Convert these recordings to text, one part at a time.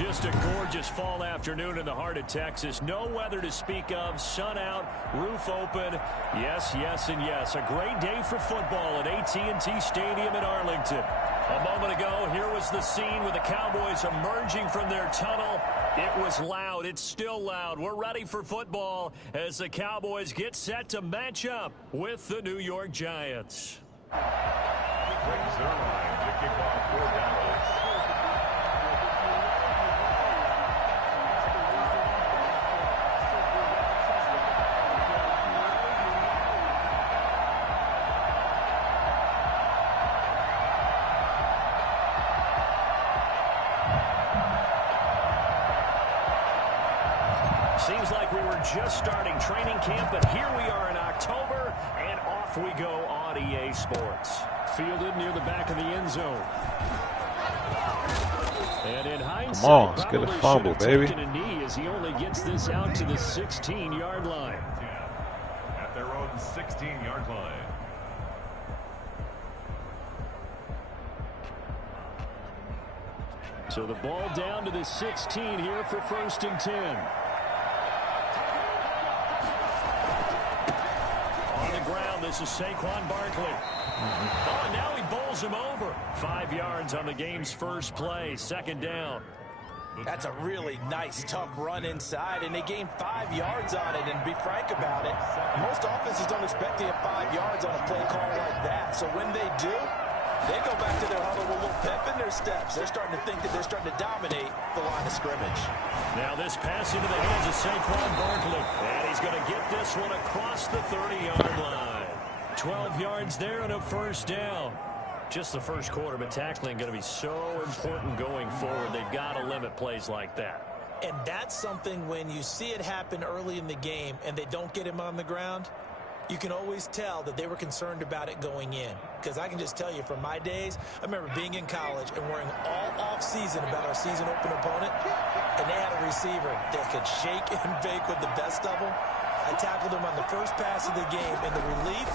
Just a gorgeous fall afternoon in the heart of Texas. No weather to speak of. Sun out, roof open. Yes, yes, and yes. A great day for football at AT&T Stadium in Arlington. A moment ago, here was the scene with the Cowboys emerging from their tunnel. It was loud. It's still loud. We're ready for football as the Cowboys get set to match up with the New York Giants. Brings their line to kick off for Dallas. Seems like we were just starting training camp, but here we are in October, and off we go on EA Sports. Fielded near the back of the end zone. And in hindsight, come on, let's get a fumble, baby. A knee as he only gets this out to the 16-yard line. At their own 16-yard line. So the ball down to the 16 here for 1st and 10. This is Saquon Barkley. Oh, and now he bowls him over. 5 yards on the game's first play. 2nd down. That's a really nice, tough run inside, and they gained 5 yards on it. And be frank about it, most offenses don't expect to get 5 yards on a play call like that. So when they do, they go back to their huddle with a little pep in their steps. They're starting to think that they're starting to dominate the line of scrimmage. Now this pass into the hands of Saquon Barkley. And he's going to get this one across the 30-yard line. 12 yards there and a 1st down. Just the first quarter, but tackling going to be so important going forward. They've got to limit plays like that. And that's something when you see it happen early in the game and they don't get him on the ground, you can always tell that they were concerned about it going in. Because I can just tell you from my days, I remember being in college and worrying all off-season about our season open opponent, and they had a receiver that could shake and bake with the best of them. I tackled him on the first pass of the game, and the relief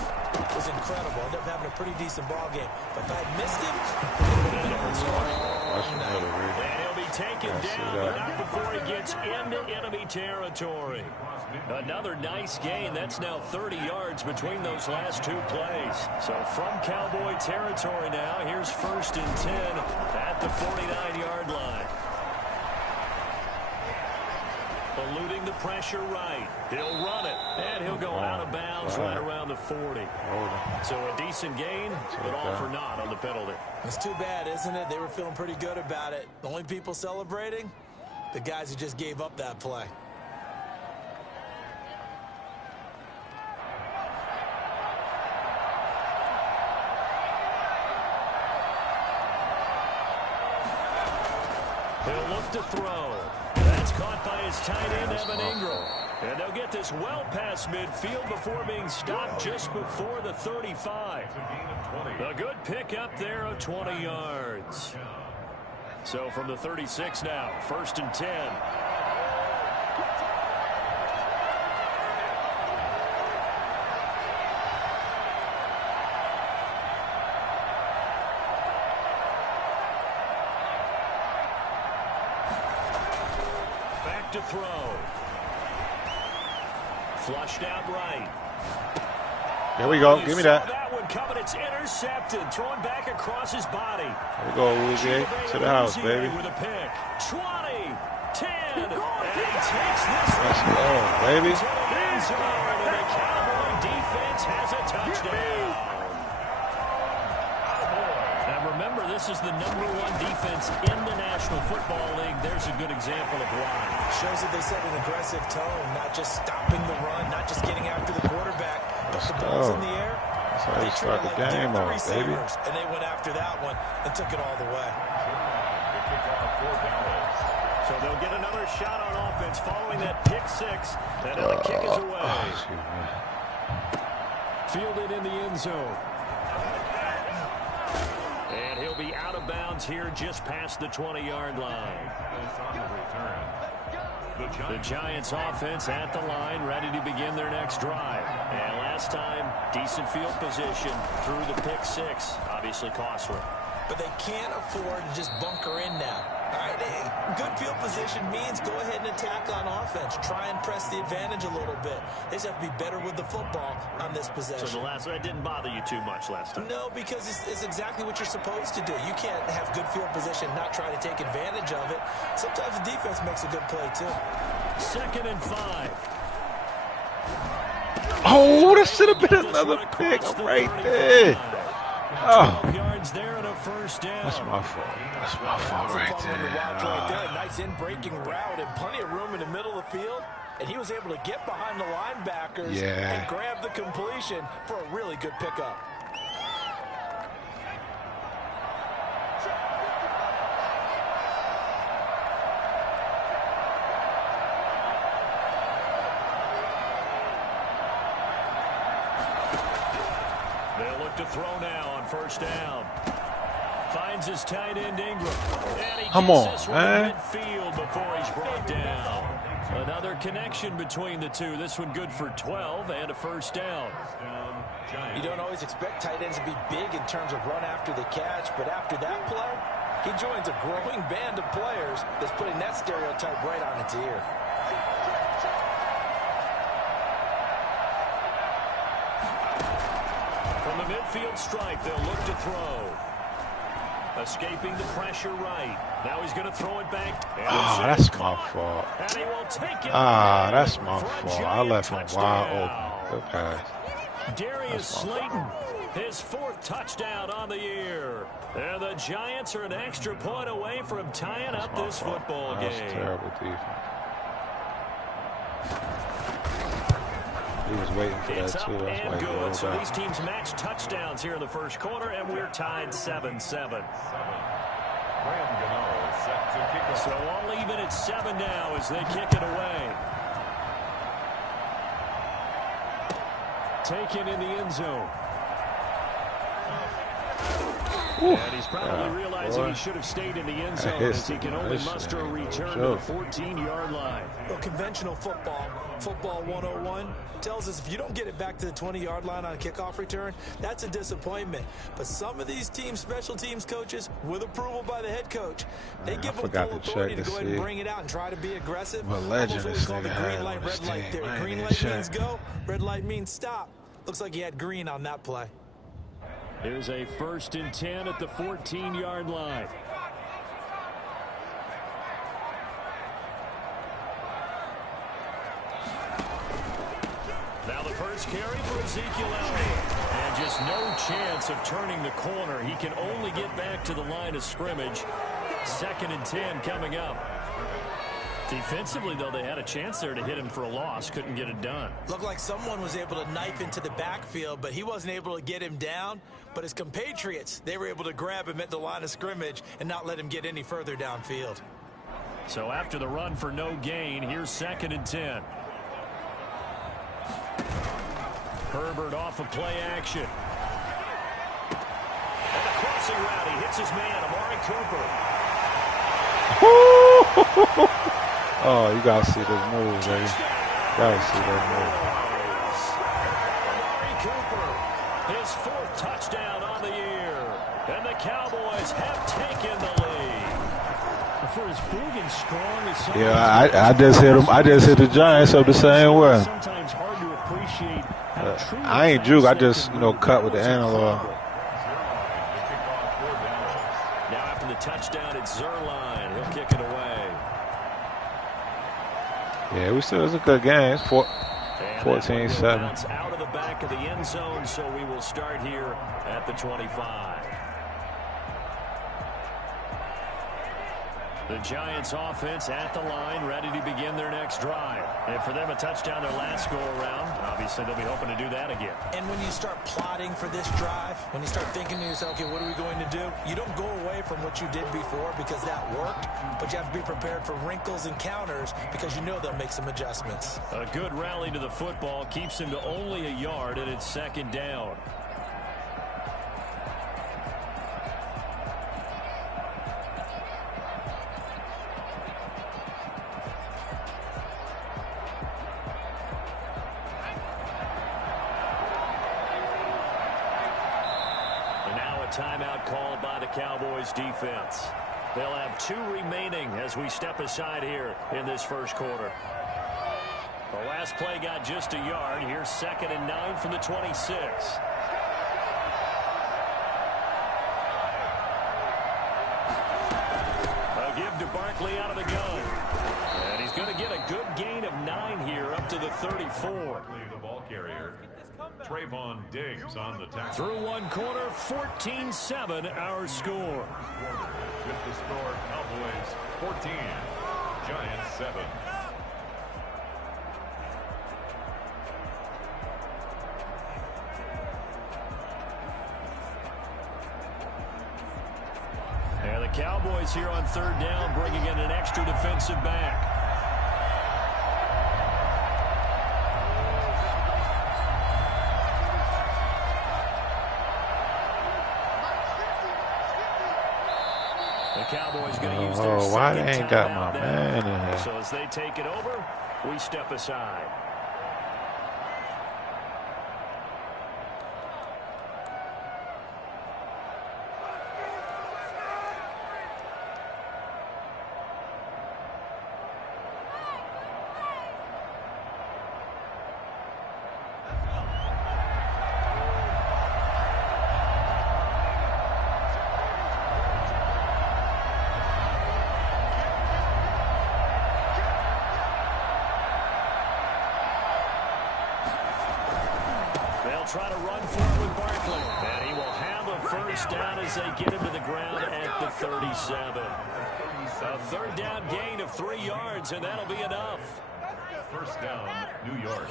was incredible. I ended up having a pretty decent ball game. But if I had missed him, and he'll be taken down, but not before he gets into enemy territory. Another nice gain. That's now 30 yards between those last 2 plays. So from Cowboy territory now, here's 1st and 10 at the 49-yard line. Eluding the pressure right. He'll run it, and he'll go out of bounds right around the 40. So a decent gain, but all for naught on the penalty. It's too bad, isn't it? They were feeling pretty good about it. The only people celebrating, the guys who just gave up that play. He'll look to throw. That's caught by his tight end, Evan Ingram. And they'll get this well past midfield before being stopped just before the 35. A good pickup there of 20 yards. So from the 36 now, 1st and 10. To throw. Flushed out right. There we go. Give me that. That one coming. It's intercepted. Thrown back across his body. There we go, Uzi. To the house, baby. With a pick. 20, 10, and he takes this. Let's go, baby. And the Cowboy defense has a touchdown. Remember, this is the #1 defense in the National Football League. There's a good example of why. Shows that they set an aggressive tone, not just stopping the run, not just getting after the quarterback. Let's the ball's in the air. That's how you start the game off, baby. And they went after that one and took it all the way. So they'll get another shot on offense following that pick 6. And now the kick is away. Fielded in the end zone. And he'll be out of bounds here just past the 20-yard line. The Giants offense at the line, ready to begin their next drive. And last time, decent field position through the pick 6. Obviously costly. But they can't afford to just bunker in now. All right, good field position means go ahead and attack on offense. Try and press the advantage a little bit. They just have to be better with the football on this possession. So that didn't bother you too much last time? No, because it's exactly what you're supposed to do. You can't have good field position, not try to take advantage of it. Sometimes the defense makes a good play, too. 2nd and 5. Oh, that should have been another pick. I'm right there. Oh. 12 yards there and a first down. That's my fault. That's my fault right there. Nice in-breaking route and plenty of room in the middle of the field. And he was able to get behind the linebackers and grab the completion for a really good pickup. They'll look to throw now on first down. Finds his tight end Ingram. And he Come gets on, this one man. midfield before he's brought down. Another connection between the two. This one good for 12 and a first down. You don't always expect tight ends to be big in terms of run after the catch, but after that play, he joins a growing band of players that's putting that stereotype right on its ear. From the midfield stripe, they'll look to throw. Escaping the pressure right. Now he's going to throw it back. Ah, that's my fault. And he will take it That's my fault. I left him wide open. Good pass. Darius Slayton, his 4th touchdown on the year. And the Giants are an extra point away from tying up this football game. That's terrible defense. He was waiting for It's that, up too. That's why and he good. rolled So back. these teams match touchdowns here in the first quarter, and we're tied 7-7. Graham Gano set to kick off. So all even at 7 now as they kick it away. Taken in the end zone. And he's probably realizing he should have stayed in the end zone as he can only muster a return to the 14-yard line. Well, conventional football 101, tells us if you don't get it back to the 20-yard line on a kickoff return, that's a disappointment. But some of these teams, special teams coaches, with approval by the head coach, they give them full authority to go ahead and bring it out and try to be aggressive. What legend Almost this what we call the nigga green had light, on red his light team. theory. I ain't Green even light check. means go, red light means stop. Looks like he had green on that play. Here's a 1st and 10 at the 14-yard line. Now the first carry for Ezekiel Elliott. And just no chance of turning the corner. He can only get back to the line of scrimmage. 2nd and 10 coming up. Defensively, though, they had a chance there to hit him for a loss. Couldn't get it done. Looked like someone was able to knife into the backfield, but he wasn't able to get him down. But his compatriots, they were able to grab him at the line of scrimmage and not let him get any further downfield. So after the run for no gain, here's 2nd and 10. Herbert off of play action. And a crossing route. He hits his man, Amari Cooper. Oh, you gotta see this move, baby. Gotta see that move. Amari Cooper, his 4th touchdown on the year. And the Cowboys have taken the lead. For as big and strong as some I just hit him. I just hit the Giants up the same way. Sometimes hard to appreciate how true I ain't juke. I just, cut with the analog. Now after the touchdown, it's Zerline. He'll kick it away. Yeah, it was a good game. It's 14-7. Out of the back of the end zone, so we will start here at the 25. The Giants offense at the line, ready to begin their next drive. And for them, a touchdown their last go-around. Obviously, they'll be hoping to do that again. And when you start plotting for this drive, when you start thinking to yourself, okay, what are we going to do? You don't go away from what you did before because that worked, but you have to be prepared for wrinkles and counters because you know they'll make some adjustments. A good rally to the football keeps him to only a yard, and it's 2nd down. Timeout called by the Cowboys defense. They'll have 2 remaining as we step aside here in this first quarter. The last play got just a yard. Here's 2nd and 9 from the 26. A give to Barkley out of the gun. And he's going to get a good gain of 9 here up to the 34. The ball carrier. Trayvon Diggs on the tackle. Through one quarter, 14-7 our score. With the score, Cowboys 14, Giants 7. And the Cowboys here on 3rd down, bringing in an extra defensive back. The Cowboys going to use their why they second ain't got timeout my now. man in here? So as they take it over, we step aside. Try to run for it with Barkley. And he will have a first down as they get him to the ground at the 37. A 3rd down gain of 3 yards, and that'll be enough. First down, New York.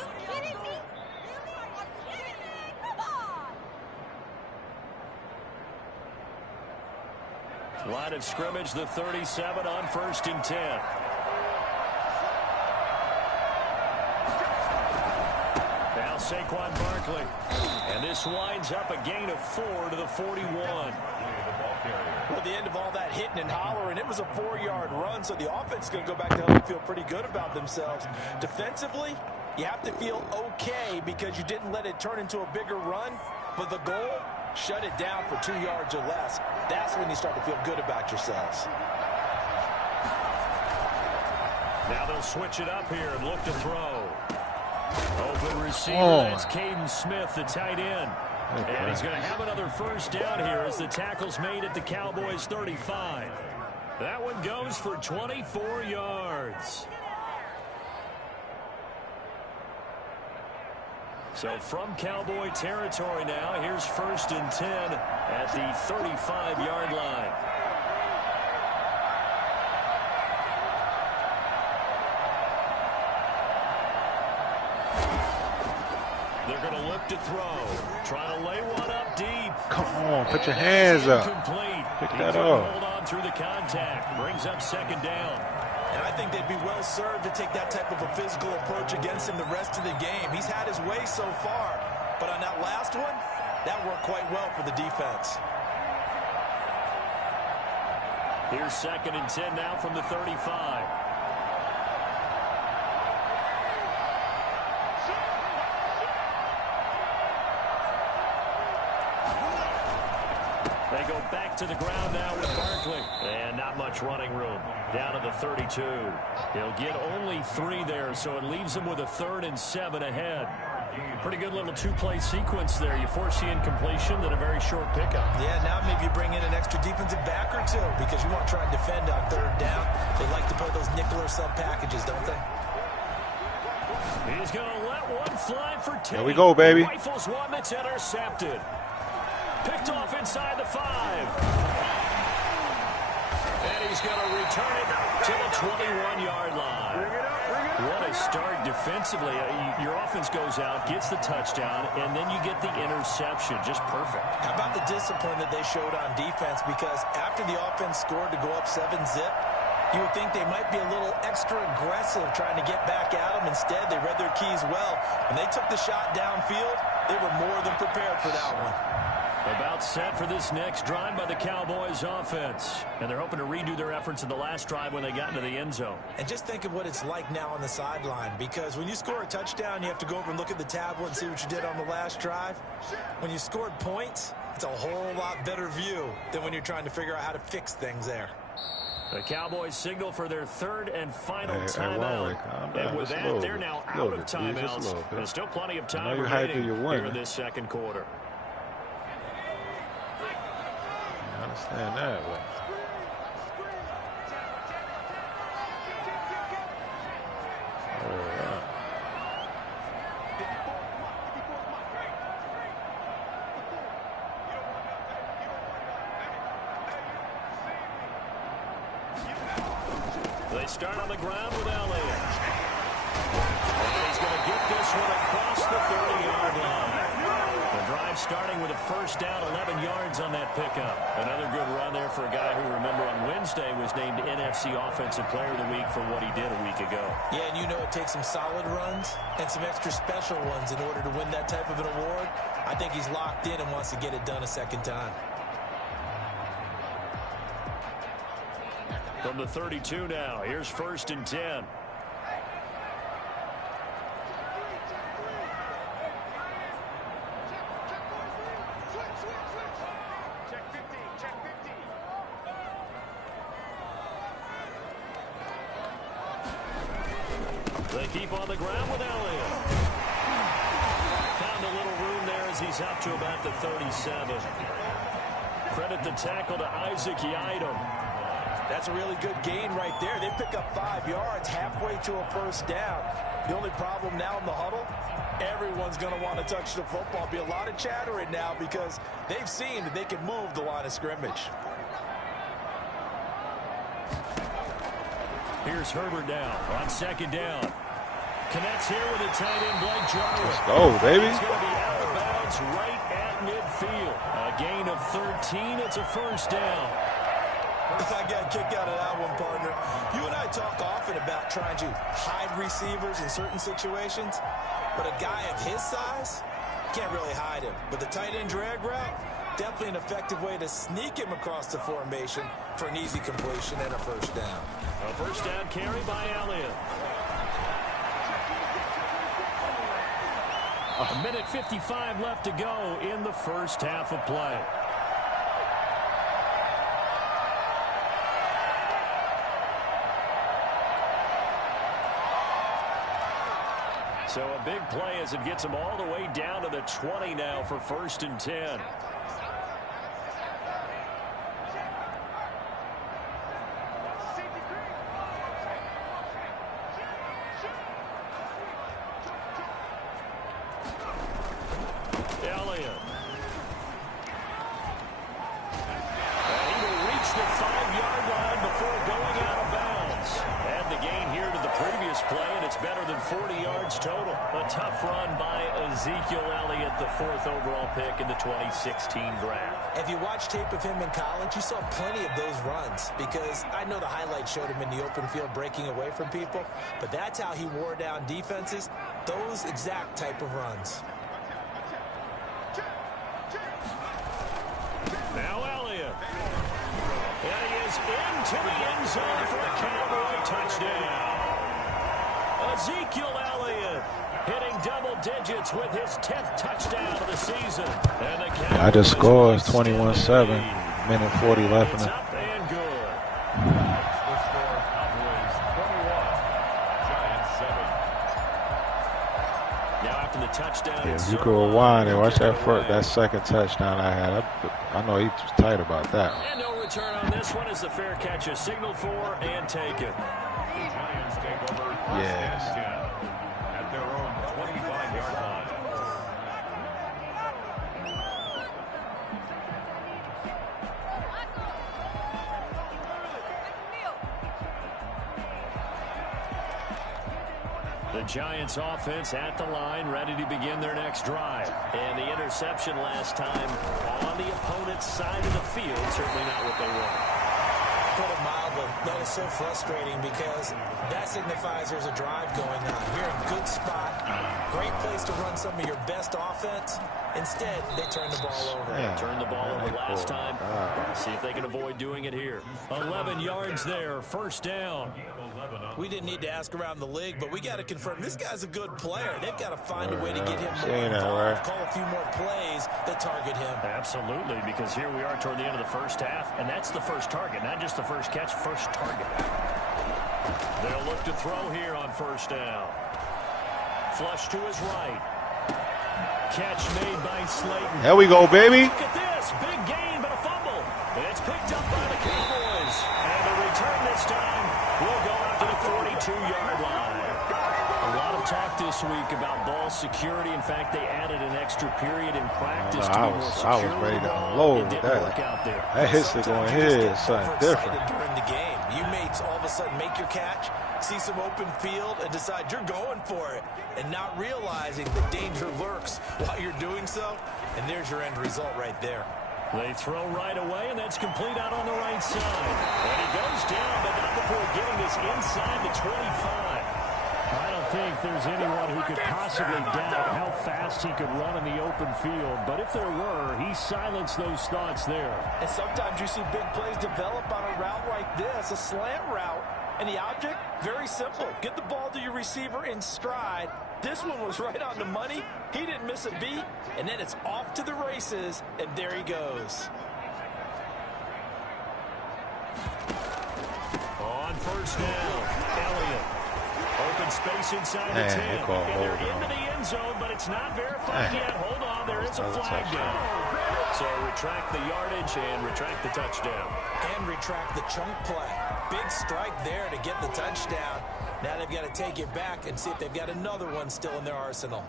Line of scrimmage, the 37 on 1st and 10. Now Saquon Barkley. And this winds up a gain of 4 to the 41. Well, at the end of all that hitting and hollering, it was a 4-yard run, so the offense is going to go back to home and feel pretty good about themselves. Defensively, you have to feel okay because you didn't let it turn into a bigger run, but the goal, shut it down for 2 yards or less. That's when you start to feel good about yourselves. Now they'll switch it up here and look to throw. Open receiver, that's Caden Smith, the tight end. And he's going to have another first down here as the tackle's made at the Cowboys 35. That one goes for 24 yards. So from Cowboy territory now, here's 1st and 10 at the 35-yard line. They're going to look to throw. Trying to lay one up deep. Come on, put your hands up. Pick that up. Hold on through the contact. Brings up 2nd down. And I think they'd be well served to take that type of a physical approach against him the rest of the game. He's had his way so far. But on that last one, that worked quite well for the defense. Here's 2nd and 10 now from the 35. They go back to the ground now with Barkley. And not much running room. Down to the 32. He'll get only 3 there, so it leaves him with a 3rd and 7 ahead. Pretty good little 2-play sequence there. You force the incompletion, then a very short pickup. Yeah, now maybe you bring in an extra defensive back or 2 because you want to try and defend on 3rd down. They like to play those nickel or sub packages, don't they? He's going to let one fly for 10. There we go, baby. Rifles one that's intercepted. Picked off inside the 5. And he's going to return it to the 21-yard line. What a start defensively. Your offense goes out, gets the touchdown, and then you get the interception. Just perfect. How about the discipline that they showed on defense? Because after the offense scored to go up 7-zip, you would think they might be a little extra aggressive trying to get back at them. Instead, they read their keys well. When they took the shot downfield, they were more than prepared for that one. About set for this next drive by the Cowboys offense. And they're hoping to redo their efforts in the last drive when they got into the end zone. And just think of what it's like now on the sideline, because when you score a touchdown, you have to go over and look at the tablet and see what you did on the last drive. When you scored points, it's a whole lot better view than when you're trying to figure out how to fix things there. The Cowboys signal for their third and final Hey, timeout. And with that, they're bit. now A out little of bit, please, just a timeouts. little bit. There's still plenty of I time know you're hyped remaining you're here winning. in this second quarter. I understand that, but They start on the ground with Elliott. And he's going to get this one across the 30-yard line. The drive starting with a first down, 11 yards on that pickup. Another good run there for a guy who, remember, on Wednesday was named NFC Offensive Player of the Week for what he did a week ago. Yeah, and you know it takes some solid runs and some extra special ones in order to win that type of an award. I think he's locked in and wants to get it done a second time. From the 32 now, here's 1st and 10. They keep on the ground with Elliott. Found a little room there as he's up to about the 37. Credit the tackle to Isaac Yiadom. That's a really good gain right there. They pick up 5 yards halfway to a first down. The only problem now in the huddle, everyone's going to want to touch the football. Be a lot of chattering now because they've seen that they can move the line of scrimmage. Here's Herbert down on 2nd down. Connects here with a tight end, Blake Jarwin. let's go, baby. He's going to be out of bounds right at midfield. A gain of 13. It's a first down. I got a kick out of that one, partner. You and I talk often about trying to hide receivers in certain situations, but a guy of his size can't really hide him. But the tight end drag route, definitely an effective way to sneak him across the formation for an easy completion and a first down. A first down carry by Elliott. A minute 55 left to go in the first half of play. So a big play as it gets him all the way down to the 20 now for 1st and 10. Elliott. And he will reach the 5-yard line before going out of bounds. Add the gain here to the previous play, and it's better than 40 yards total. A tough run by Ezekiel Elliott, the 4th overall pick in the 2016 draft. If you watch tape of him in college, you saw plenty of those runs because I know the highlights showed him in the open field breaking away from people, but that's how he wore down defenses, those exact type of runs. Now Elliott. And he is into the end zone for a Cowboy touchdown. Ezekiel Elliott hitting double digits with his 10th touchdown of the season. And the Cowboys I just scored 21-7. Minute 40 left in it's the up and good. The score, Cowboys 21, Giants 7. Now after the touchdown, Yeah, it's if you Zerline could rewind and who watch kicked that it away. that second touchdown I had. I know he was tight about that. And no return on this one as the fair catch is signaled for and taken. The Giants take over Yes. 1st and 10 at their own 25-yard line. The Giants offense at the line, ready to begin their next drive. And the interception last time on the opponent's side of the field, certainly not what they wanted. Put it mildly, that is so frustrating because that signifies there's a drive going on. You're in a good spot, great place to run some of your best offense. Instead, they turn the ball over. Yeah. Turned the ball over last Oh, time. God. See if they can avoid doing it here. 11 yards there, first down. We didn't need to ask around the league, but we got to confirm this guy's a good player. They've got to find a way to get him more Saying that, involved, right? call a few more plays that target him. Absolutely, because here we are toward the end of the first half, and that's the first target, not just the the first catch, first target. They'll look to throw here on first down. Flush to his right. Catch made by Slayton. There we go, baby. Look at this. Big gain, but a fumble. And it's picked up by the Cowboys. And the return this time will go out to the 42-yard line. A lot of talk this week about ball security. In fact, they added an extra period in practice to be more secure. I was ready to unload with that. That hits it going here. Something different. During the game, you mates all of a sudden make your catch, see some open field, and decide you're going for it, and not realizing the danger lurks while you're doing so. And there's your end result right there. They throw right away, and that's complete out on the right side. And he goes down, but not before getting this inside the 25. I don't think there's anyone who could possibly doubt how fast he could run in the open field. But if there were, he silenced those thoughts there. And sometimes you see big plays develop on a route like this, a slant route. And the object, very simple. Get the ball to your receiver in stride. This one was right on the money. He didn't miss a beat. And then it's off to the races, and there he goes. On first down, Elliott. Open space inside the 10. And they're into the end zone, but it's not verified yet. Hold on, there is a flag down. So retract the yardage and retract the touchdown. And retract the chunk play. Big strike there to get the touchdown. Now they've got to take it back and see if they've got another one still in their arsenal.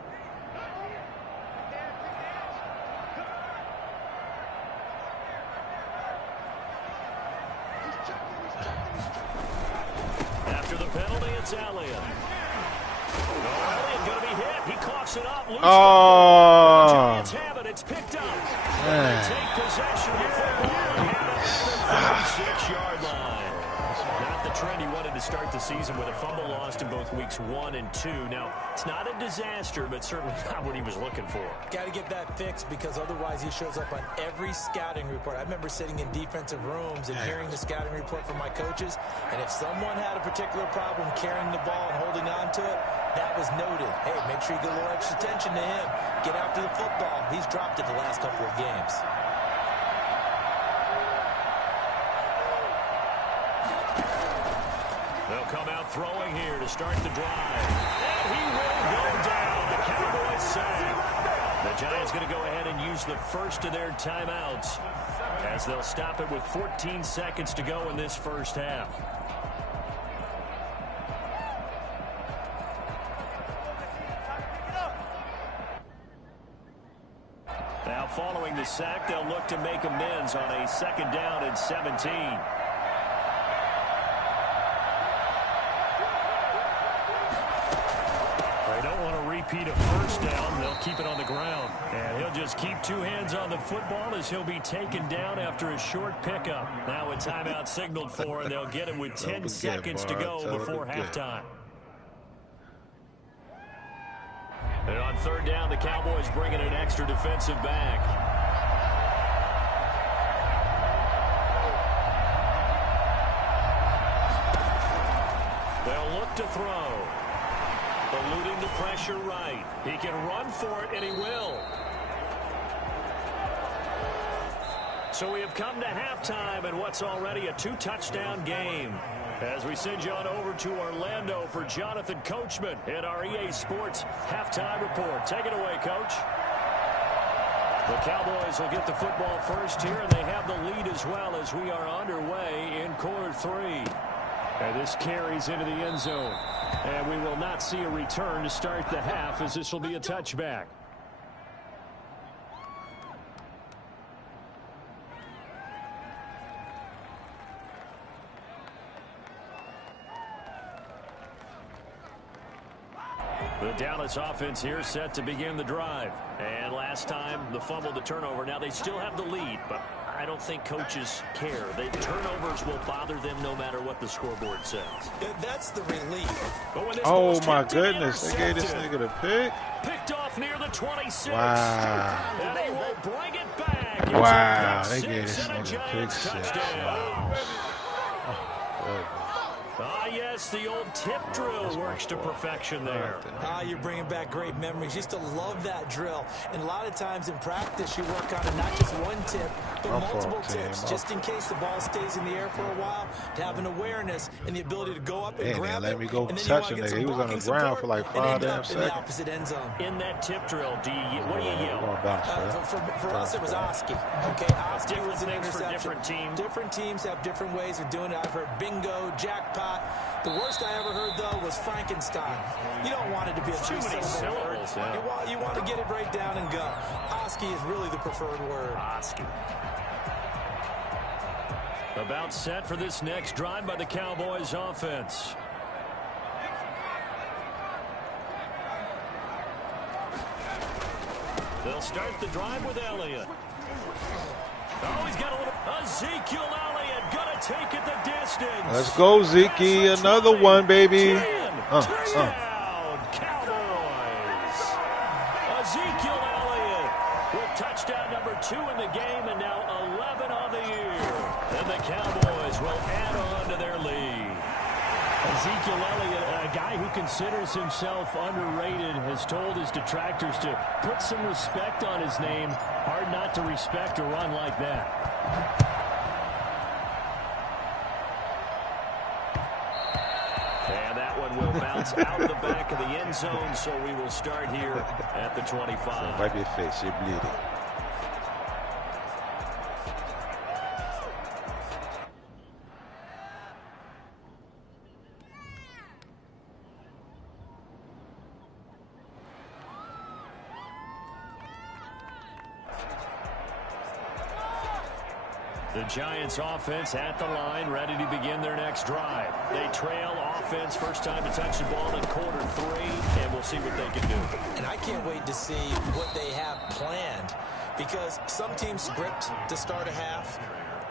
After the penalty, it's Elliott. Elliott going to be hit. He coughs it up. Oh. The Giants have it. It's picked up. They take possession of the football and have it at the 36-yard line. Not the trend he wanted to start the season with a fumble lost in both weeks 1 and 2. Now, it's not a disaster, but certainly not what he was looking for. Got to get that fixed because otherwise he shows up on every scouting report. I remember sitting in defensive rooms and hearing the scouting report from my coaches, and if someone had a particular problem carrying the ball and holding on to it, that was noted. Hey, make sure you get a little extra attention to him. Get after the football. He's dropped it the last couple of games. They'll come out throwing here to start the drive. And he will go down. The Cowboys save. The Giants going to go ahead and use the first of their timeouts as they'll stop it with 14 seconds to go in this first half. Now following the sack, they'll look to make amends on a second down and 17. Repeat a first down. They'll keep it on the ground. And he'll just keep two hands on the football as he'll be taken down after a short pickup. Now a timeout signaled for, and they'll get it with 10 seconds to go before halftime. And on third down, the Cowboys bring in an extra defensive back. They'll look to throw. Eluding the pressure right. He can run for it, and he will. So we have come to halftime and what's already a 2-touchdown game. As we send you on over to Orlando for Jonathan Coachman at our EA Sports Halftime Report. Take it away, Coach. The Cowboys will get the football first here, and they have the lead as well as we are underway in quarter 3. And this carries into the end zone. And we will not see a return to start the half as this will be a touchback. The Dallas offense here set to begin the drive. And last time, the fumble, the turnover. Now they still have the lead, but I don't think coaches care. The turnovers will bother them no matter what the scoreboard says. That's the relief. Oh, my goodness. They gave this nigga the pick. Picked off near the 26. Wow. And he will bring it back. Wow. They gave this nigga a pick six. Touchdown. Oh, yes, the old tip drill works to perfection there. You're bringing back great memories. Used to love that drill. And a lot of times in practice, you work on it, not just one tip, but multiple tips, just in case the ball stays in the air for a while, to have an awareness and the ability to go up and grab it. Let me go touch a nigga. He was on the ground for like 5 damn seconds. In the opposite end zone. In that tip drill, what do you yell? For us, it was Oski. Okay, Oski was an interception. For different teams. Different teams have different ways of doing it. I've heard bingo, jackpot. The worst I ever heard, though, was Frankenstein. You don't want it to be a two-syllable word. Yeah. You want to get it right down and go. Oski is really the preferred word. Oski. About set for this next drive by the Cowboys offense. They'll start the drive with Elliott. Oh, he's got a little... Ezekiel Elliott gonna take it the distance. Let's go, Zeke. Another one, baby. Touchdown, Cowboys. Ezekiel Elliott with touchdown number 2 in the game and now 11 on the year. And the Cowboys will add on to their lead. Ezekiel Elliott, a guy who considers himself underrated, has told his detractors to put some respect on his name. Hard not to respect a run like that. And that one will bounce out of the back of the end zone, so we will start here at the 25. Wipe your face, you're bleeding. The Giants offense at the line, ready to begin their next drive. They trail offense, first time to touch the ball in quarter 3, and we'll see what they can do. And I can't wait to see what they have planned, because some teams script to start a half.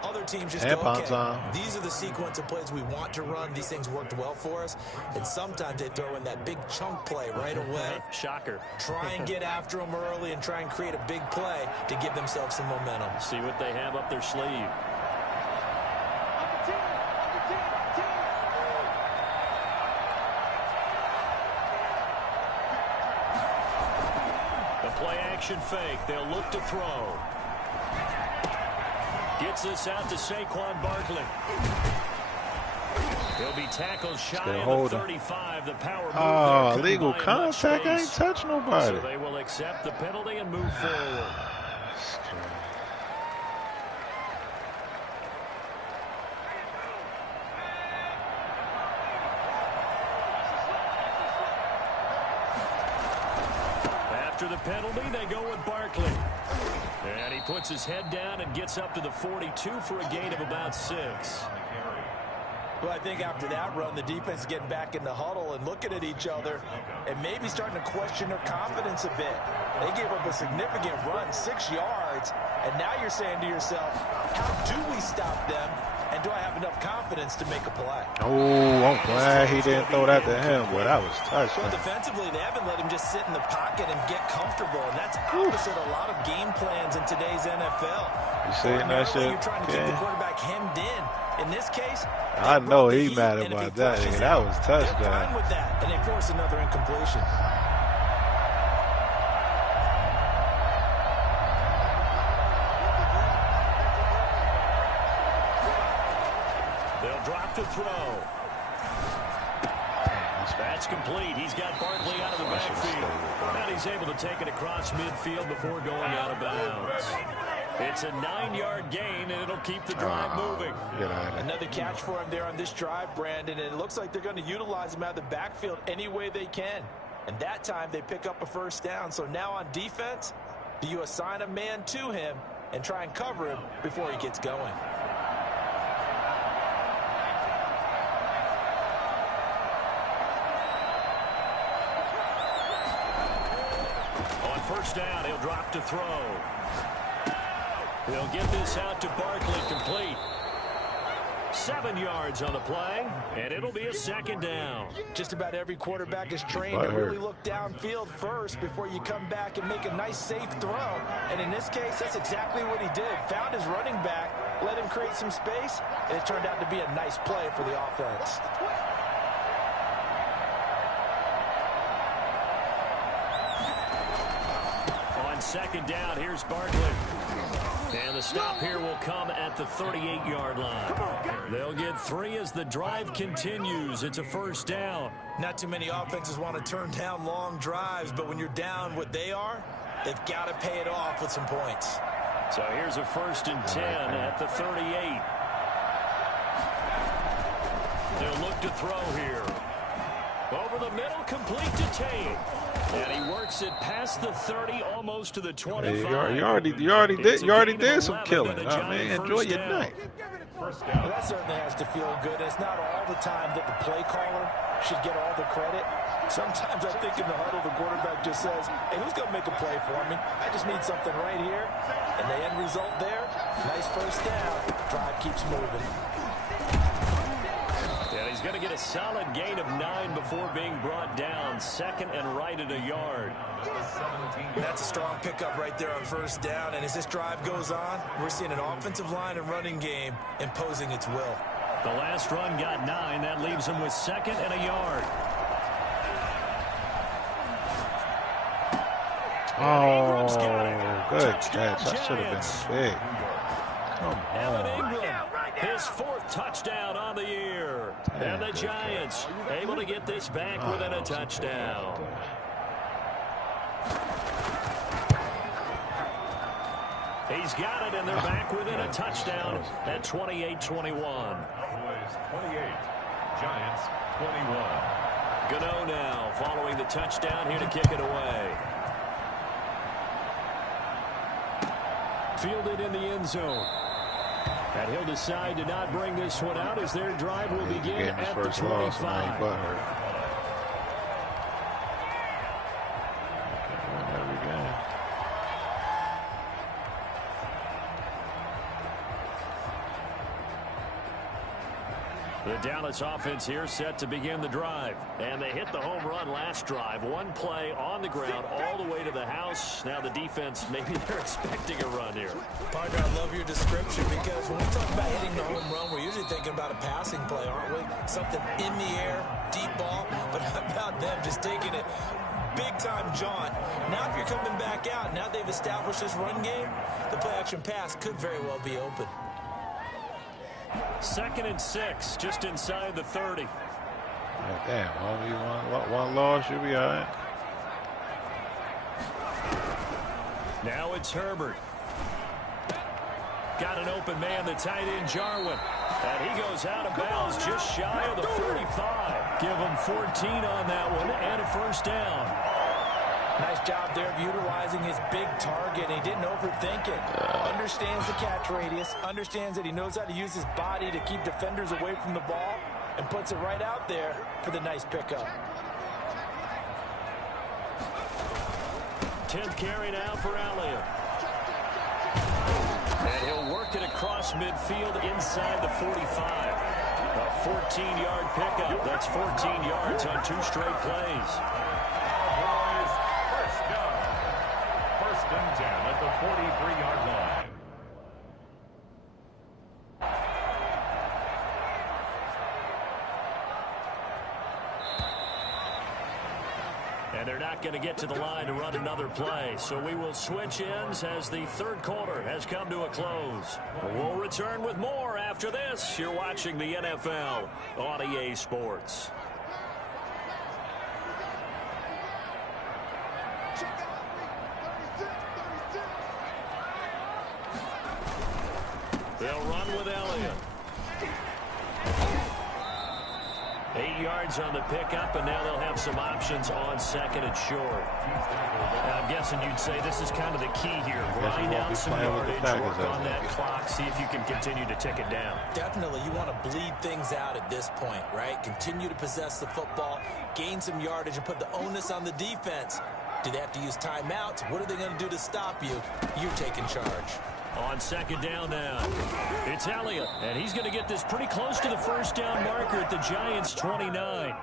Other teams just go, okay, these are the sequence of plays we want to run. These things worked well for us. And sometimes they throw in that big chunk play right away. Shocker. Try and get after them early and try and create a big play to give themselves some momentum. See what they have up their sleeve. The play action fake. They'll look to throw. Gets this out to Saquon Barkley. He'll be tackled shy of the 35. The power move. Illegal contact. I ain't touch nobody. So they will accept the penalty and move forward. After the penalty, they go with Barkley. And he puts his head down and gets up to the 42 for a gain of about 6. Well, I think after that run, the defense is getting back in the huddle and looking at each other and maybe starting to question their confidence a bit. They gave up a significant run, 6 yards, and now you're saying to yourself, how do we stop them? And do I have enough confidence to make a play? Oh, I'm glad he didn't throw that to him, boy. That was touchdown. Well, defensively, they haven't let him just sit in the pocket and get comfortable, and that's opposite a lot of game plans in today's NFL. You seeing that shit? You're trying to keep the quarterback hemmed in. In this case, I know he mad about that. That was touchdown. They're fine with that, and they force another incompletion. They'll drop to throw. That's complete. He's got Barkley out of the backfield. And he's able to take it across midfield before going out of bounds. It's a 9-yard gain, and it'll keep the drive moving. Another catch for him there on this drive, Brandon, and it looks like they're going to utilize him out of the backfield any way they can. And that time they pick up a first down. So now on defense, do you assign a man to him and try and cover him before he gets going? First down, he'll drop to throw. He'll get this out to Barkley, complete. 7 yards on the play, and it'll be a second down. Just about every quarterback is trained to really look downfield first before you come back and make a nice, safe throw. And in this case, that's exactly what he did. Found his running back, let him create some space, and it turned out to be a nice play for the offense. second down. Here's Barkley. And the stop here will come at the 38-yard line. They'll get 3 as the drive continues. It's a first down. Not too many offenses want to turn down long drives, but when you're down what they are, they've got to pay it off with some points. So here's a 1st and 10 at the 38. They'll look to throw here. Over the middle, complete to Tate. And he works it past the 30, almost to the 25. Hey, you already did some killing. I mean, enjoy your night. Well, that certainly has to feel good. It's not all the time that the play caller should get all the credit. Sometimes I think in the huddle, the quarterback just says, hey, who's going to make a play for me? I just need something right here. And the end result there, nice first down. Drive keeps moving. And he's going to get a solid gain of 9 before being brought down. 2nd and right at a yard. That's a strong pickup right there on first down. And as this drive goes on, we're seeing an offensive line and running game imposing its will. The last run got 9. That leaves him with 2nd and a yard. Oh, good catch. That should have been big. Come Evan on. Ingram, his 4th touchdown on the year. And the Giants able to get this back within a touchdown. He's got it, and they're back within a touchdown at 28-21. 28. Giants 21. Gano now following the touchdown here to kick it away. Fielded in the end zone. And he'll decide to not bring this one out as their drive will begin at the 25. The Dallas offense here set to begin the drive. And they hit the home run last drive. One play on the ground all the way to the house. Now the defense, maybe they're expecting a run here. Partner, I love your description because when we talk about hitting the home run, we're usually thinking about a passing play, aren't we? Something in the air, deep ball. But how about them just taking it big-time jaunt? Now if you're coming back out, now they've established this run game, the play-action pass could very well be open. 2nd and 6, just inside the 30. Yeah, damn, only one loss, you'll be all right. Now it's Herbert. Got an open man, the tight end Jarwin. And he goes out of bounds just shy of the 45. Give him 14 on that one and a first down. Nice job there of utilizing his big target. He didn't overthink it. Understands the catch radius. Understands that he knows how to use his body to keep defenders away from the ball. And puts it right out there for the nice pickup. 10th carry now for Elliott. And he'll work it across midfield inside the 45. A 14-yard pickup. That's 14 yards on 2 straight plays. First and 10 at the 43-yard line. And they're not going to get to the line to run another play. So we will switch ends as the 3rd quarter has come to a close. We'll return with more after this. You're watching the NFL on EA Sports. They'll run with Elliott. 8 yards on the pickup, and now they'll have some options on 2nd and short. Now, I'm guessing you'd say this is kind of the key here. Grind out some yardage, work on that clock, see if you can continue to tick it down. Definitely, you want to bleed things out at this point, right? Continue to possess the football, gain some yardage, and put the onus on the defense. Do they have to use timeouts? What are they going to do to stop you? You're taking charge. On 2nd down now, it's Elliott, and he's going to get this pretty close to the first down marker at the Giants' 29.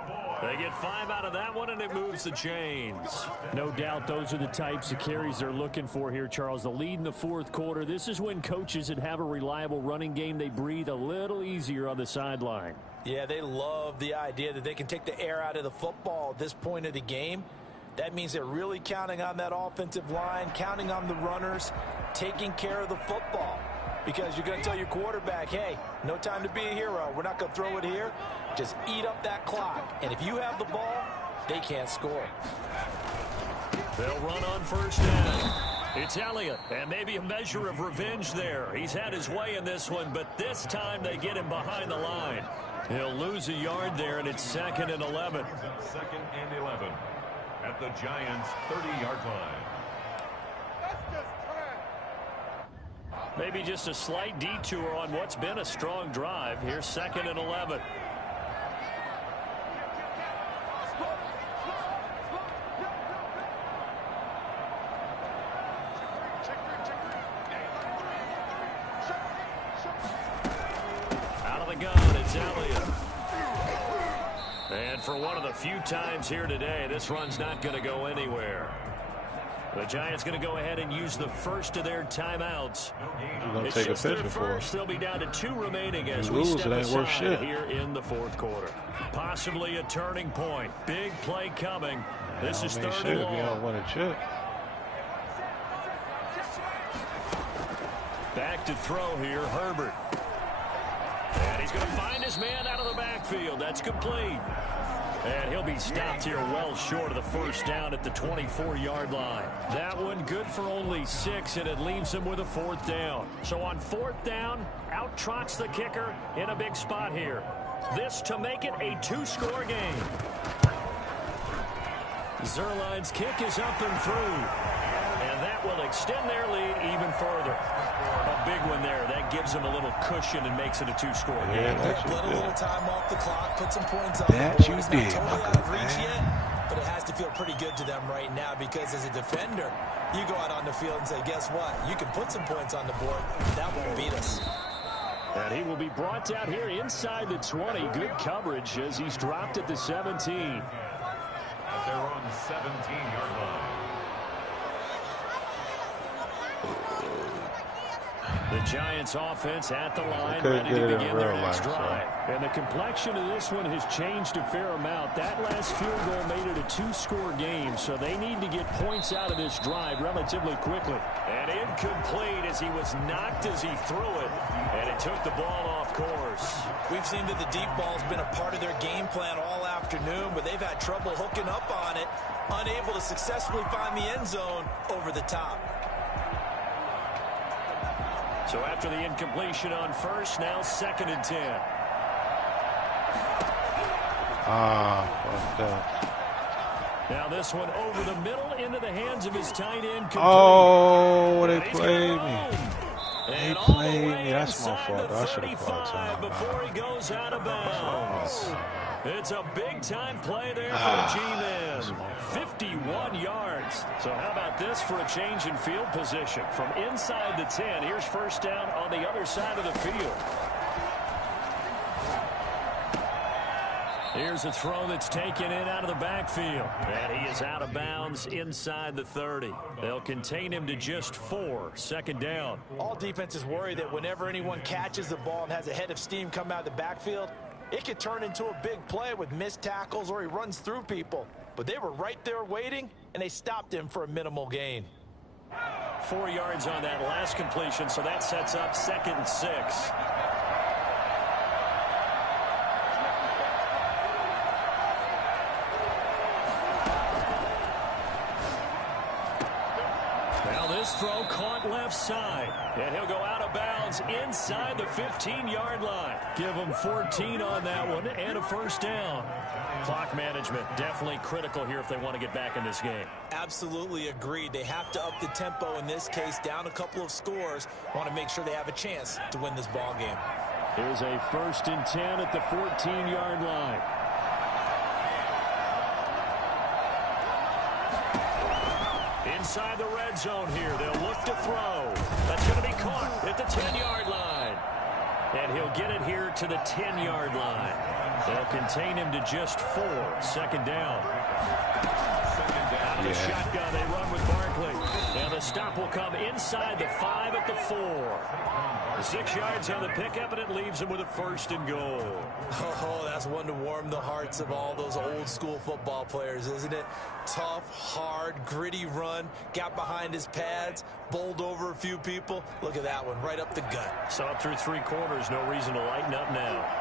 They get 5 out of that one, and it moves the chains. No doubt those are the types of carries they're looking for here, Charles. The lead in the 4th quarter. This is when coaches that have a reliable running game, they breathe a little easier on the sideline. Yeah, they love the idea that they can take the air out of the football at this point of the game. That means they're really counting on that offensive line, counting on the runners, taking care of the football. Because you're going to tell your quarterback, hey, no time to be a hero. We're not going to throw it here. Just eat up that clock. And if you have the ball, they can't score. They'll run on first down. It's Elliott, and maybe a measure of revenge there. He's had his way in this one, but this time they get him behind the line. He'll lose a yard there, and it's 2nd and 11. 2nd and 11 at the Giants' 30-yard line. Maybe just a slight detour on what's been a strong drive. Here's 2nd and 11. Out of the gun, it's Elliott. And for one of the few times here today, this run's not going to go anywhere. The Giants going to go ahead and use the first of their timeouts. It's take just a their first. They'll be down to 2 remaining as we step aside here in the 4th quarter. Possibly a turning point. Big play coming. This is 3rd and long. You don't want to chip. Back to throw here, Herbert. And he's going to find his man out of the backfield. That's complete. And he'll be stopped here well short of the first down at the 24-yard line. That one good for only 6, and it leaves him with a 4th down. So on 4th down, out trots the kicker in a big spot here. This to make it a 2-score game. Zuerlein's kick is up and through. And that will extend their lead even further. A big one there. That gives them a little cushion and makes it a 2-score game. Let a little time off the clock, put some points on that the board. You It's did, not totally my out of good reach man. yet, but it has to feel pretty good to them right now because as a defender, you go out on the field and say, guess what? You can put some points on the board. That won't beat us. And he will be brought down here inside the 20. Good coverage as he's dropped at the 17. At their own 17-yard line. The Giants offense at the line, ready to begin their next drive. And the complexion of this one has changed a fair amount. That last field goal made it a 2-score game, so they need to get points out of this drive relatively quickly. And incomplete as he was knocked as he threw it, and it took the ball off course. We've seen that the deep ball's been a part of their game plan all afternoon, but they've had trouble hooking up on it, unable to successfully find the end zone over the top. So after the incompletion on first, now 2nd and 10. Fucked up. Now this one over the middle into the hands of his tight end. Oh, they played me. They played me. That's my fault. I should have called time. Before he goes out of bounds. It's a big-time play there for the G-Men. 51 yards. So how about this for a change in field position? From inside the 10, here's first down on the other side of the field. Here's a throw that's taken in out of the backfield. And he is out of bounds inside the 30. They'll contain him to just 4. 2nd down. All defenses worry that whenever anyone catches the ball and has a head of steam come out of the backfield, it could turn into a big play with missed tackles or he runs through people. But they were right there waiting, and they stopped him for a minimal gain. 4 yards on that last completion, so that sets up 2nd and 6. Now this throw caught left side, and he'll go out of bounds inside the 15-yard line. Give them 14 on that one and a first down. Clock management definitely critical here if they want to get back in this game. Absolutely agreed. They have to up the tempo in this case, down a couple of scores. Want to make sure they have a chance to win this ball game. Here's a 1st and 10 at the 14-yard line. Inside the red zone here, they'll look to throw. That's going to be caught at the 10-yard line. And he'll get it here to the 10-yard line. They'll contain him to just 4. 2nd down. Out From the shotgun, they run with Barkley. And the stop will come inside the 5 at the 4. 6 yards on the pickup, and it leaves him with a 1st and goal. Oh, that's one to warm the hearts of all those old-school football players, isn't it? Tough, hard, gritty run. Got behind his pads, bowled over a few people. Look at that one, right up the gut. Saw it through 3 quarters. No reason to lighten up now.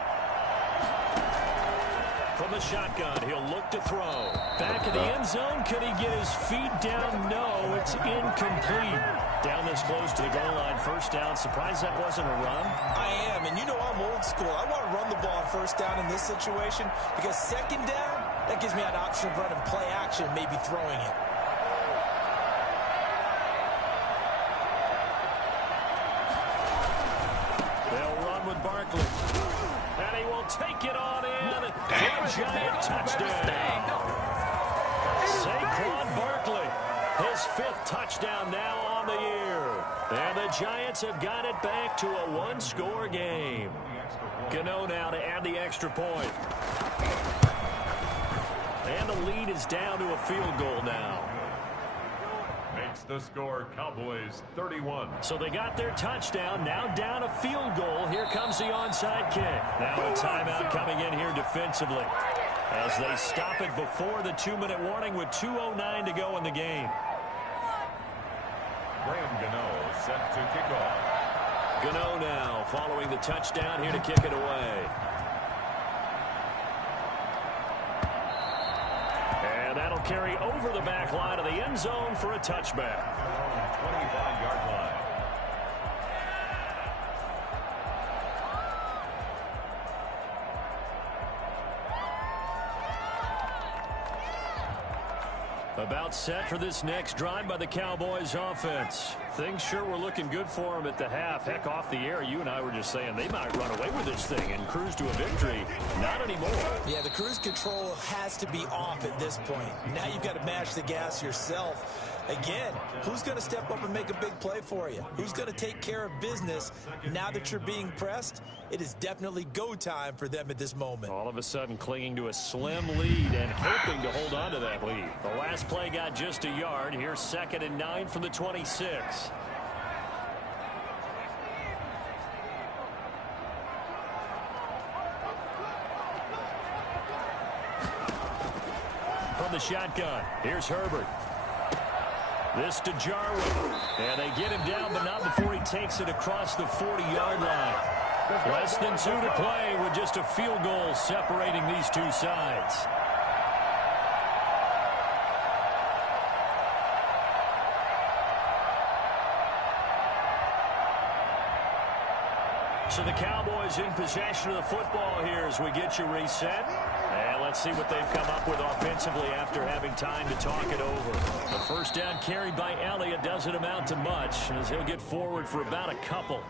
From the shotgun, he'll look to throw. Back in the end zone. Could he get his feet down? No, it's incomplete. Down this close to the goal line. 1st down. Surprised that wasn't a run? I am, and you know I'm old school. I want to run the ball on 1st down in this situation because 2nd down, that gives me an option of running play action, maybe throwing it. They'll run with Barkley. And he will take it on in for a giant touchdown. Saquon Barkley, his 5th touchdown now on the year. And the Giants have got it back to a 1-score game. Gano now to add the extra point. And the lead is down to a field goal now. Makes the score Cowboys 31. So they got their touchdown, now down a field goal. Here comes the onside kick. Now a timeout coming in here defensively as they stop it before the 2-minute warning with 2:09 to go in the game. Graham Gano set to kick off. Gano now following the touchdown here to kick it away. And that'll carry over the back line of the end zone for a touchback. 25-yard line. About set for this next drive by the Cowboys offense. Things sure were looking good for them at the half. Heck, off the air, you and I were just saying they might run away with this thing and cruise to a victory. Not anymore. Yeah, the cruise control has to be off at this point. Now you've got to mash the gas yourself. Again, who's going to step up and make a big play for you? Who's going to take care of business now that you're being pressed? It is definitely go time for them at this moment. All of a sudden clinging to a slim lead and hoping to hold on to that lead. The last play got just a yard. Here's 2nd and 9 from the 26. From the shotgun, here's Herbert. This to Jarwin. And they get him down, but not before he takes it across the 40-yard line. Less than 2 to play with just a field goal separating these two sides. So the Cowboys in possession of the football here as we get you reset. And let's see what they've come up with offensively after having time to talk it over. The 1st down carried by Elliott doesn't amount to much as he'll get forward for about a couple.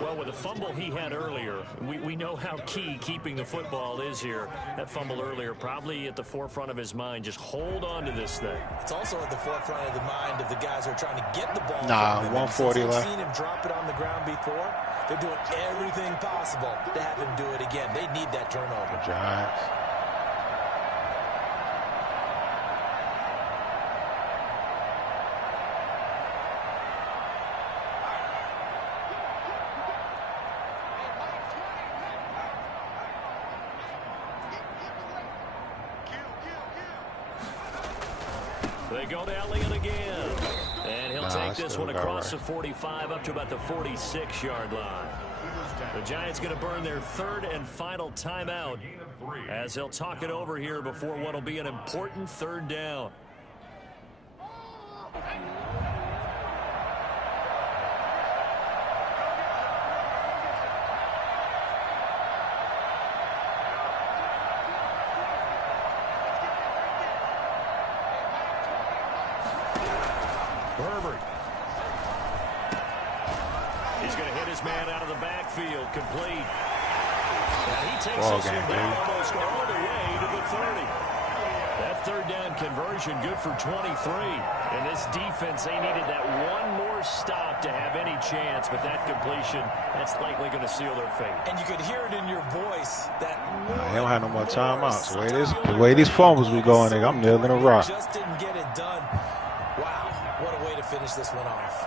Well, with the fumble he had earlier, we know how key keeping the football is here. That fumble earlier probably at the forefront of his mind. Just hold on to this thing. It's also at the forefront of the mind of the guys who are trying to get the ball. Nah, 140 left. I've seen him drop it on the ground before. They're doing everything possible to have him do it again. They need that turnover. Giants. They go to Elliott again. And he'll take this one across the 45 up to about the 46-yard line. The Giants going to burn their 3rd and final timeout as they'll talk it over here before what will be an important 3rd down. Herbert. He's going to hit his man out of the backfield, complete. And he takes this one down almost all the way to the 30. That third down conversion good for 23. And this defense, they needed that one more stop to have any chance, but that completion, that's likely going to seal their fate. And you could hear it in your voice that They don't have no more timeouts. The way these fumbles we going, I'm nailing a rock. Just didn't get it done. Wow, what a way to finish this one off.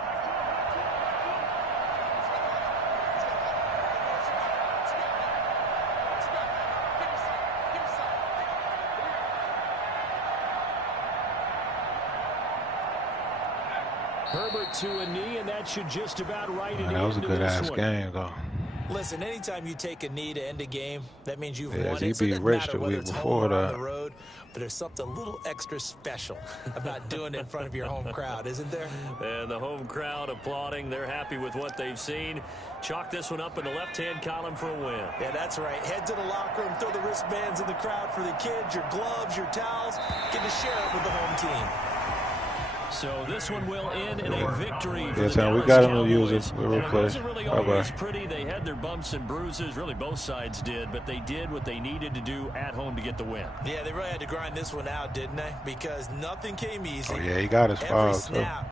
Herbert to a knee, and that should just about right it. That was a good-ass game, though. Listen, anytime you take a knee to end a game, that means you've Yeah, won he it. So it beat doesn't Rich matter the whether week it's before home or on that. the road, but there's something a little extra special about doing it in front of your home crowd, isn't there? And the home crowd applauding. They're happy with what they've seen. Chalk this one up in the left-hand column for a win. Yeah, that's right. Head to the locker room, throw the wristbands in the crowd for the kids, your gloves, your towels. Get to share it with the home team. So this one will end in a victory for Yeah, the Tom, we Dallas got him to Cowboys. use it. We'll And it play. wasn't really Bye-bye. always pretty. They had their bumps and bruises. Really, both sides did, but they did what they needed to do at home to get the win. Yeah, they really had to grind this one out, didn't they? Because nothing came easy. Oh, yeah, he got his Every fouls, too. snap